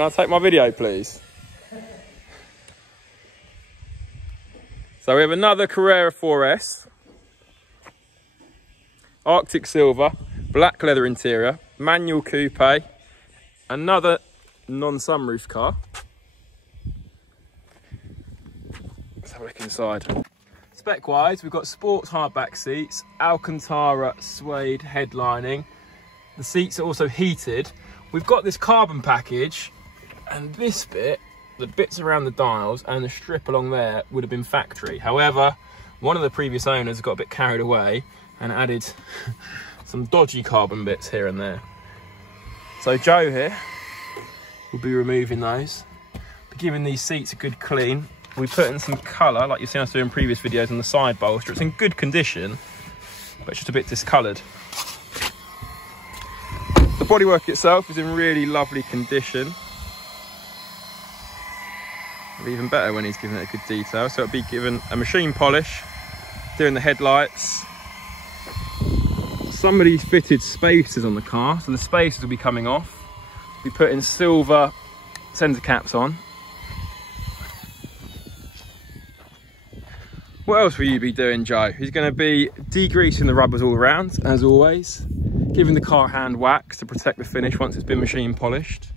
Can I take my video, please? So we have another Carrera 4S. Arctic silver, black leather interior, manual coupe, another non-sunroof car. Let's have a look inside. Spec wise, we've got sports hardback seats, Alcantara suede headlining. The seats are also heated. We've got this carbon package, and this bit, the bits around the dials and the strip along there would have been factory. However, one of the previous owners got a bit carried away and added some dodgy carbon bits here and there. So Joe here will be removing those, be giving these seats a good clean. We put in some colour, like you've seen us do in previous videos, on the side bolster. It's in good condition, but it's just a bit discoloured. The bodywork itself is in really lovely condition. It'll be even better when he's given it a good detail. So it'll be given a machine polish, doing the headlights. Somebody's fitted spacers on the car, so the spacers will be coming off. We put in silver centre caps on. What else will you be doing, Joe? He's going to be degreasing the rubbers all around, as always, giving the car hand wax to protect the finish once it's been machine polished.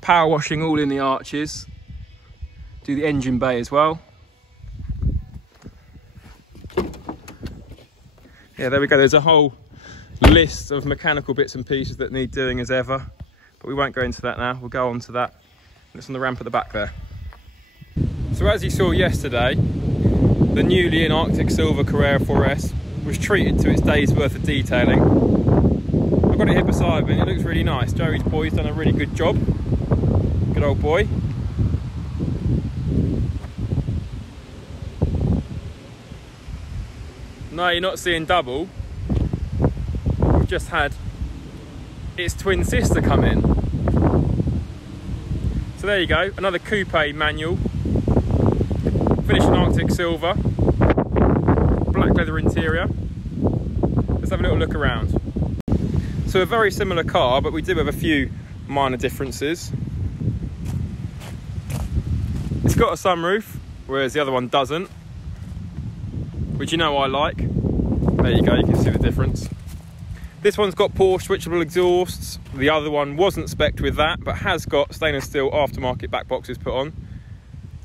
Power washing all in the arches. Do the engine bay as well. Yeah, there we go. There's a whole list of mechanical bits and pieces that need doing as ever, but we won't go into that now. We'll go on to that. It's on the ramp at the back there. So as you saw yesterday, the newly in Arctic Silver Carrera 4S was treated to its day's worth of detailing. I've got it here beside me and it looks really nice. Joey's boy's done a really good job. Good old boy. No, you're not seeing double. We've just had its twin sister come in. So there you go, another coupe manual. Finished in Arctic silver, black leather interior. Let's have a little look around. So a very similar car, but we do have a few minor differences. It's got a sunroof, whereas the other one doesn't, which you know I like. There you go, you can see the difference. This one's got Porsche switchable exhausts. The other one wasn't spec'd with that, but has got stainless steel aftermarket back boxes put on.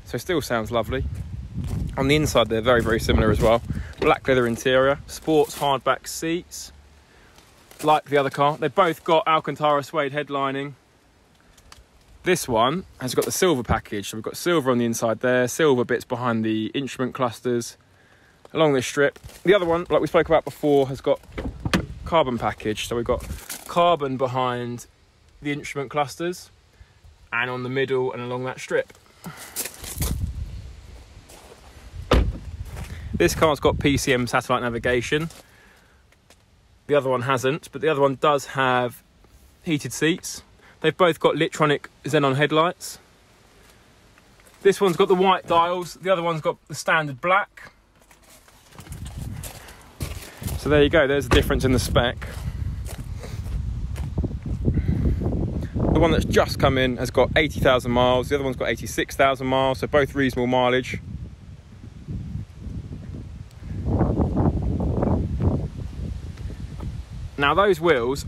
So still sounds lovely. On the inside they're very, very similar as well. Black leather interior, sports hardback seats, like the other car. They've both got Alcantara suede headlining. This one has got the silver package. So we've got silver on the inside there, silver bits behind the instrument clusters along this strip. The other one, like we spoke about before, has got carbon package. So we've got carbon behind the instrument clusters and on the middle and along that strip. This car's got PCM satellite navigation. The other one hasn't, but the other one does have heated seats. They've both got Litronic xenon headlights. This one's got the white dials, the other one's got the standard black. So there you go, there's the difference in the spec. The one that's just come in has got 80,000 miles, the other one's got 86,000 miles, so both reasonable mileage. Now those wheels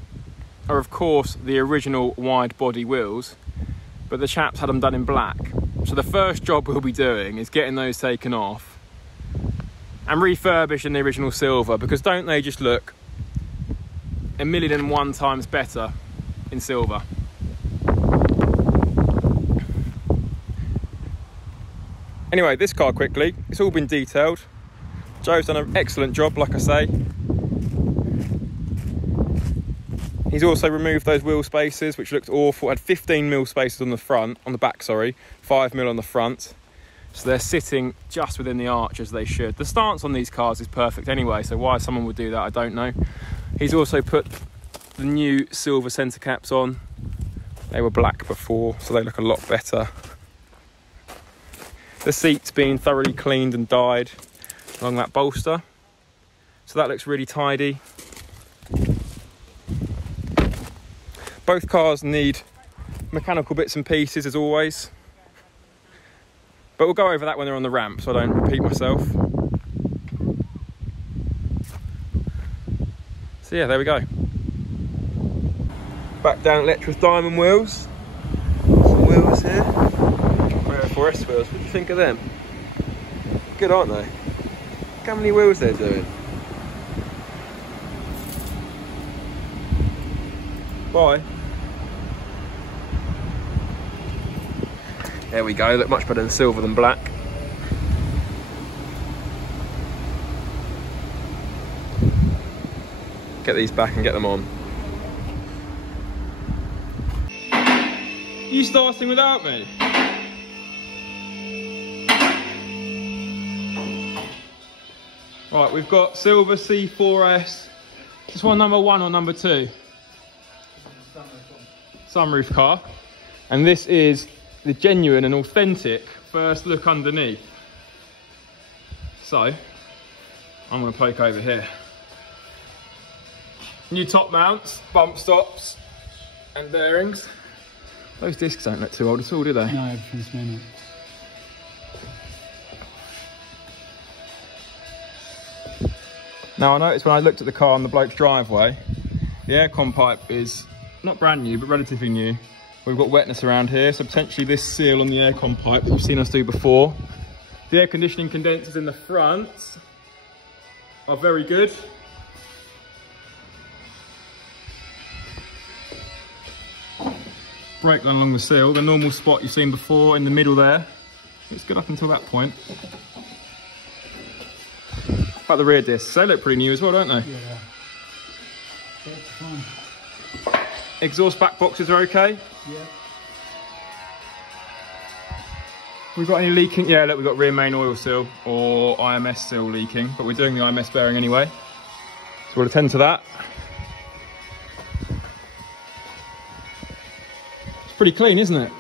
are of course the original wide body wheels, but the chaps had them done in black. So the first job we'll be doing is getting those taken off and refurbishing the original silver, because don't they just look 1,000,001 times better in silver? Anyway, this car quickly, it's all been detailed. Joe's done an excellent job, like I say. He's also removed those wheel spacers, which looked awful. Had 15mm spacers on the front, on the back, sorry, 5mm on the front. So they're sitting just within the arch as they should. The stance on these cars is perfect anyway, so why someone would do that, I don't know. He's also put the new silver centre caps on. They were black before, so they look a lot better. The seat's been thoroughly cleaned and dyed along that bolster. So that looks really tidy. Both cars need mechanical bits and pieces as always. But we'll go over that when they're on the ramp so I don't repeat myself. So yeah, there we go. Back down at Lettra's diamond wheels. Some wheels here. Carrera 4S wheels, what do you think of them? Good, aren't they? Look how many wheels they're doing. Bye. There we go, look much better than silver than black. Get these back and get them on. You starting without me? Right, we've got silver C4S. This one number 1 or number 2? Sunroof car. And this is the genuine and authentic first look underneath. So, I'm going to poke over here. New top mounts, bump stops, and bearings. Those discs don't look too old at all, do they? No, everything's new. Now I noticed when I looked at the car on the bloke's driveway, the aircon pipe is not brand new, but relatively new. We've got wetness around here, so potentially this seal on the aircon pipe that you've seen us do before. The air conditioning condensers in the front are very good. Brake line along the seal, the normal spot you've seen before in the middle there. It's good up until that point. About the rear discs, they look pretty new as well, don't they? Yeah. That's fine. Exhaust back boxes are okay? Yeah. We've got any leaking? Yeah, look, we've got rear main oil seal or IMS seal leaking, but we're doing the IMS bearing anyway. So we'll attend to that. It's pretty clean, isn't it?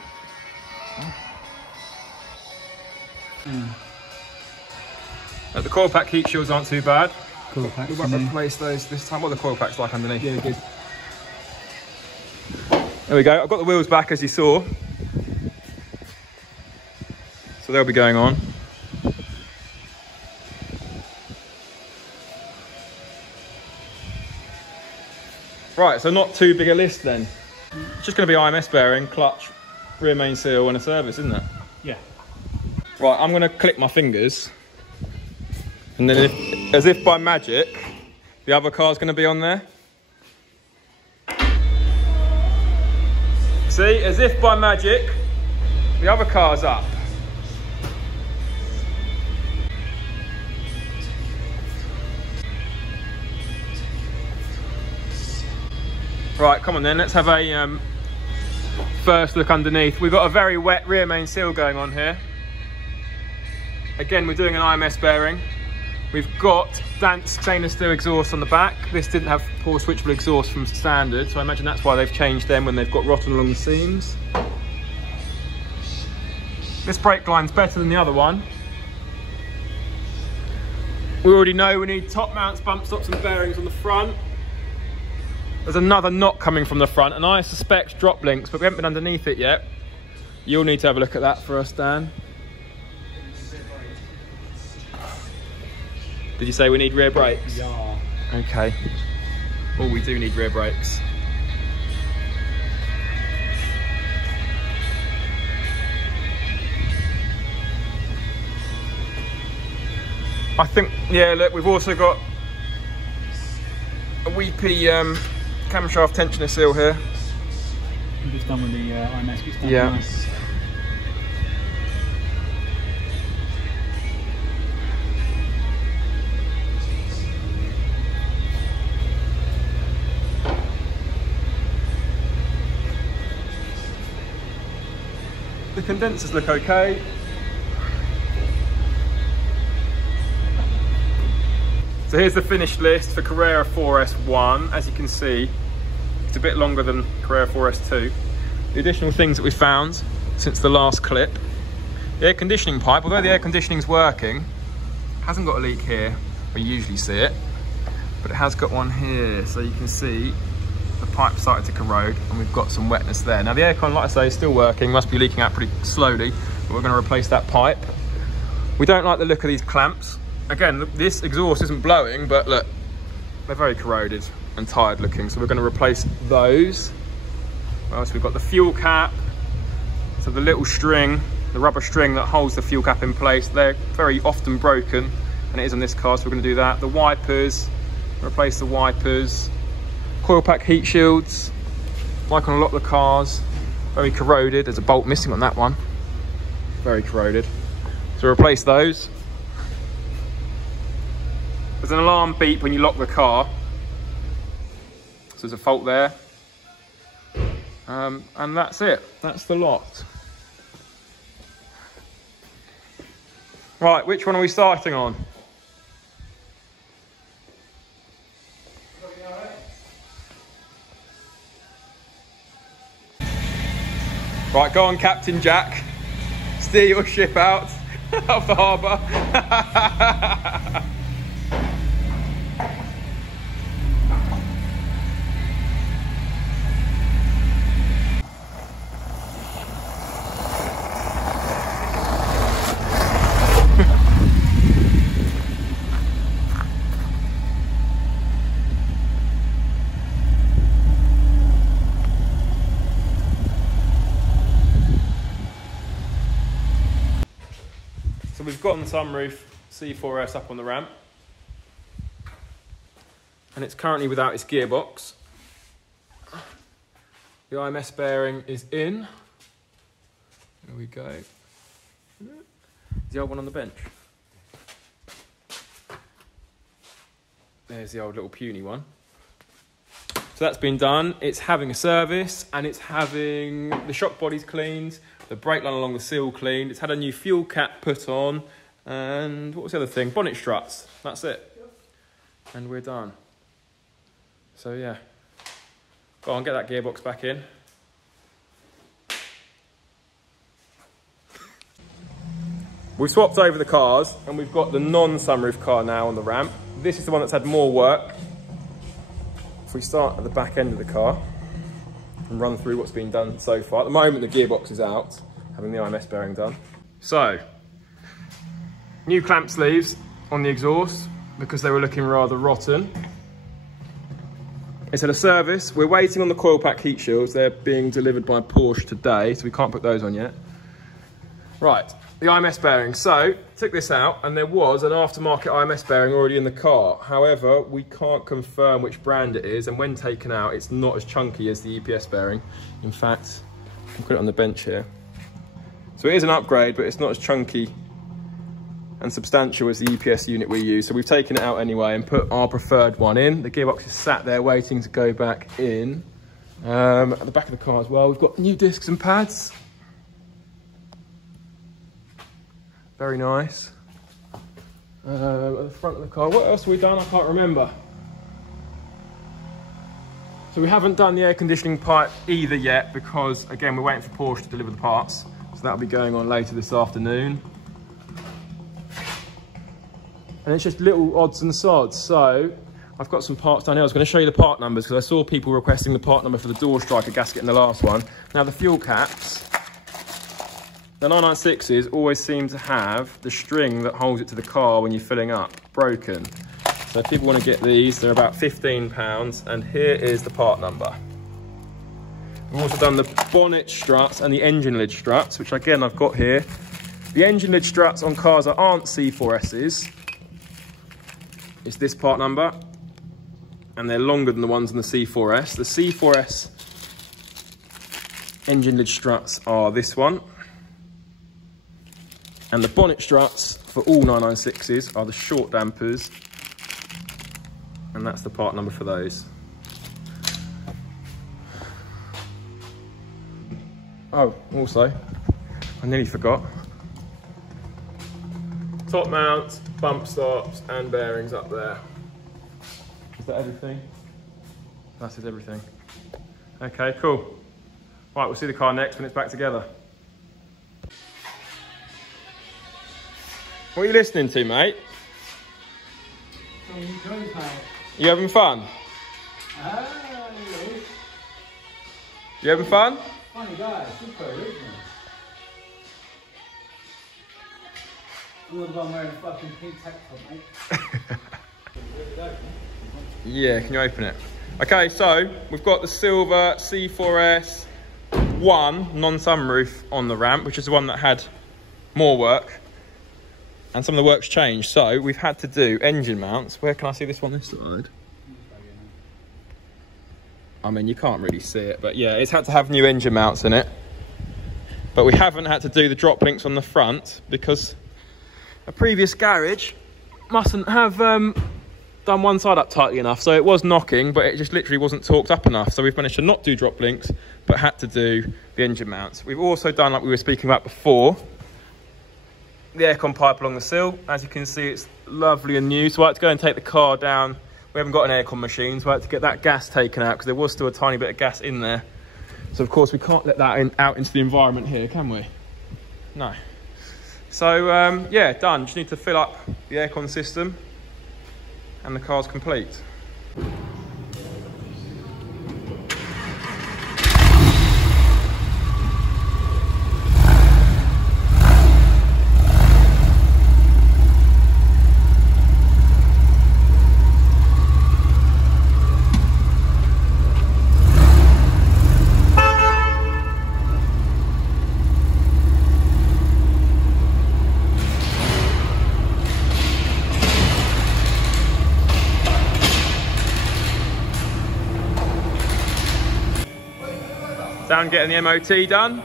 The coil pack heat shields aren't too bad. Coil packs. We won't replace those this time. What are the coil packs like underneath? Yeah, good. There we go. I've got the wheels back as you saw. So they'll be going on. Right, so not too big a list then. It's just going to be IMS bearing, clutch, rear main seal and a service, isn't it? Yeah. Right, I'm going to click my fingers. And then as if by magic, the other car's going to be on there. See, as if by magic, the other car's up. Right, come on then, let's have a first look underneath. We've got a very wet rear main seal going on here. Again, we're doing an IMS bearing. We've got Dance stainless steel exhaust on the back. This didn't have poor switchable exhaust from standard, so I imagine that's why they've changed them when they've got rotten along the seams. This brake line's better than the other one. We already know we need top mounts, bump stops and bearings on the front. There's another knot coming from the front, and I suspect drop links, but we haven't been underneath it yet. You'll need to have a look at that for us, Dan. Did you say we need rear brakes? Yeah. Okay. Oh, we do need rear brakes. I think, yeah, look, we've also got a weepy camshaft tensioner seal here. I'm just done with the IMS. It's done Yeah. nice. The condensers look okay. So here's the finished list for Carrera 4S1. As you can see, it's a bit longer than Carrera 4S2. The additional things that we found since the last clip. The air conditioning pipe, although the air conditioning's working, hasn't got a leak here. We usually see it, but it has got one here. So you can see the pipe started to corrode and we've got some wetness there. Now the aircon, like I say, is still working, must be leaking out pretty slowly, but we're going to replace that pipe. We don't like the look of these clamps. Again, this exhaust isn't blowing, but look, they're very corroded and tired looking, so we're going to replace those. What else? We've got the fuel cap, so the little string, the rubber string that holds the fuel cap in place, they're very often broken, and it is on this car, so we're going to do that. The wipers, replace the wipers. Coil pack heat shields, like on a lot of the cars, very corroded. There's a bolt missing on that one, very corroded. So replace those. There's an alarm beep when you lock the car, so there's a fault there. And that's it, that's the lot. Right, which one are we starting on? Right, go on, Captain Jack. Steer your ship out of the harbour. So we've got on the sunroof C4S up on the ramp, and it's currently without its gearbox. The IMS bearing is in. There we go. The old one on the bench. There's the old little puny one. So that's been done. It's having a service, and it's having the shock bodies cleaned, the brake line along the seal cleaned. It's had a new fuel cap put on, and what was the other thing? Bonnet struts. That's it. And we're done. So yeah. Go on, get that gearbox back in. We've swapped over the cars, and we've got the non-sunroof car now on the ramp. This is the one that's had more work. If we start at the back end of the car and run through what's been done so far. At the moment, the gearbox is out, having the IMS bearing done. So, new clamp sleeves on the exhaust because they were looking rather rotten. It's had a service. We're waiting on the coil pack heat shields. They're being delivered by Porsche today, so we can't put those on yet. Right, the IMS bearing. So, took this out, and there was an aftermarket IMS bearing already in the car. However, we can't confirm which brand it is, and when taken out, it's not as chunky as the EPS bearing. In fact, I'll put it on the bench here. So it is an upgrade, but it's not as chunky and substantial as the EPS unit we use. So we've taken it out anyway and put our preferred one in. The gearbox is sat there waiting to go back in. At the back of the car as well, we've got new discs and pads. Very nice. At the front of the car, what else have we done? I can't remember. So we haven't done the air conditioning pipe either yet because, again, we're waiting for Porsche to deliver the parts. So that'll be going on later this afternoon. And it's just little odds and sods. So I've got some parts down here. I was going to show you the part numbers because I saw people requesting the part number for the door striker gasket in the last one. Now the fuel caps, the 996s always seem to have the string that holds it to the car when you're filling up broken. So if people want to get these, they're about £15, and here is the part number. We've also done the bonnet struts and the engine lid struts, which again I've got here. The engine lid struts on cars that aren't C4Ss is this part number, and they're longer than the ones on the C4S. The C4S engine lid struts are this one. And the bonnet struts for all 996s are the short dampers, and that's the part number for those. Oh, also, I nearly forgot. Top mount, bump stops, and bearings up there. Is that everything? That is everything. Okay, cool. Right, we'll see the car next when it's back together. What are you listening to, mate? You having fun? Ah, You having fun? Funny guy, super, isn't he? You're the one wearing a fucking pink tank top, mate. Yeah, can you open it? Okay, so we've got the silver C4S 1 non-sunroof on the ramp, which is the one that had more work. And some of the work's changed, so we've had to do engine mounts. Where can I see this one this side? I mean, you can't really see it, but yeah, it's had to have new engine mounts in it. But we haven't had to do the drop links on the front because a previous garage mustn't have done one side up tightly enough. So it was knocking, but it just literally wasn't torqued up enough. So we've managed to not do drop links, but had to do the engine mounts. We've also done, like we were speaking about before, the aircon pipe along the sill. As you can see, it's lovely and new. So I had to go and take the car down. We haven't got an aircon machine, so I had to get that gas taken out because there was still a tiny bit of gas in there. So of course we can't let that out into the environment here, can we? No. So yeah, done. Just need to fill up the aircon system and the car's complete. Down getting the MOT done.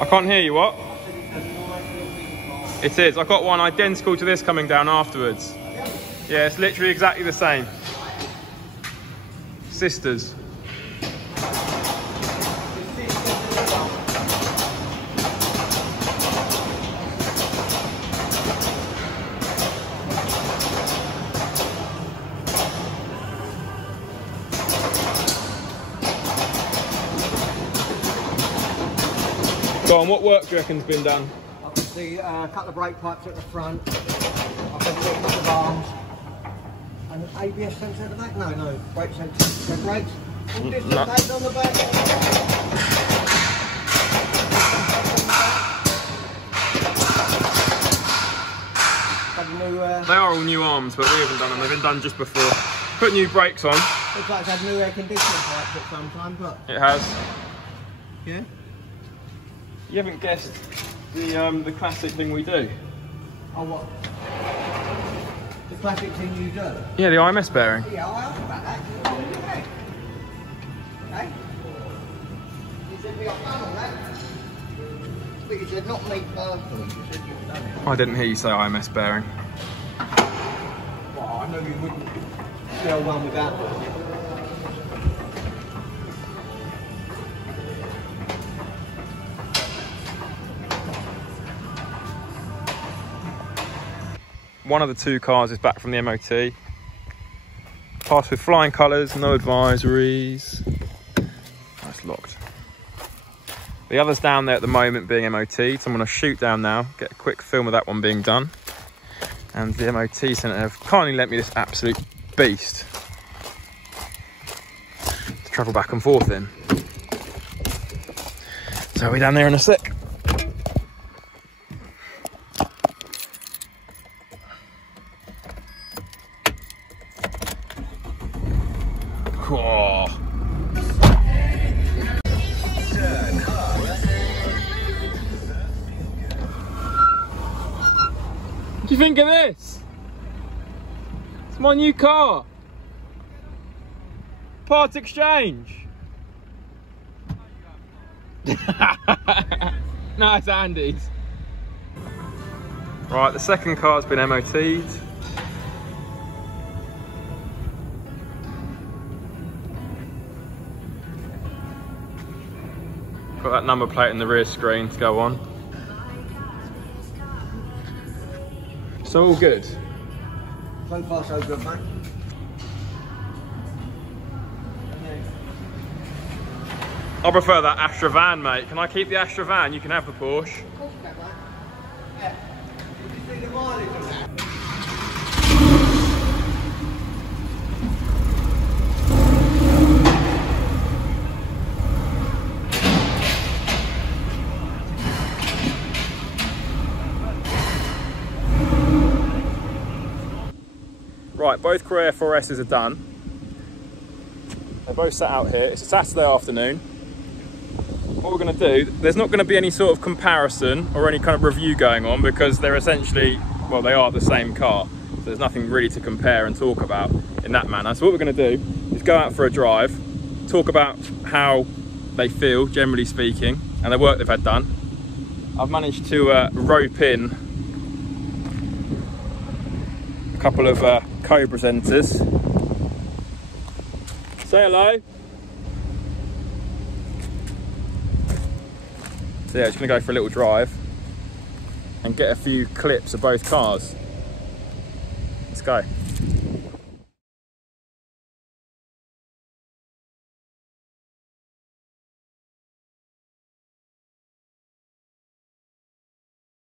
I can't hear you, what? It is. I've got one identical to this coming down afterwards. Yeah, it's literally exactly the same. Sisters. Go on, what work do you reckon's been done? I can see a couple of brake pipes at the front. I can see a couple of arms. And an ABS sensor at the back? No, brake sensor. The brakes. All different pads on the back. They are all new arms, but we haven't done them. They've been done just before. Put new brakes on. Looks like it's had new air conditioning pipes at some time, but... It has. Yeah? You haven't guessed the classic thing we do. Oh, what? The classic thing you do? Yeah, the IMS bearing. Yeah, I asked about that. Okay. Okay. You said we got done on that. But you said not me personally. You said you've done it. I didn't hear you say IMS bearing. Well, I know you wouldn't sell one without doing it. One of the two cars is back from the MOT. Passed with flying colours, no advisories. That's locked. The other's down there at the moment being MOT'd, so I'm going to shoot down now, get a quick film of that one being done. And the MOT centre have kindly lent me this absolute beast to travel back and forth in. So I'll be down there in a sec. Oh. What do you think of this? It's my new car. Part exchange. No, it's Andy's. Right, the second car's been MOT'd. Got that number plate in the rear screen to go on. So all good. So far so good, mate. I prefer that Astra van, mate. Can I keep the Astra van? You can have the Porsche. Of course you can, mate. Yeah. Did you see the mileage on that? 1,000 Right, both Carrera 4Ss are done. They're both sat out here. It's a Saturday afternoon. What we're going to do, there's not going to be any sort of comparison or any kind of review going on because they're essentially, well, they are the same car. So there's nothing really to compare and talk about in that manner. So what we're going to do is go out for a drive, talk about how they feel, generally speaking, and the work they've had done. I've managed to rope in a couple of co-presenters. Say hello. So yeah, just gonna go for a little drive and get a few clips of both cars. Let's go.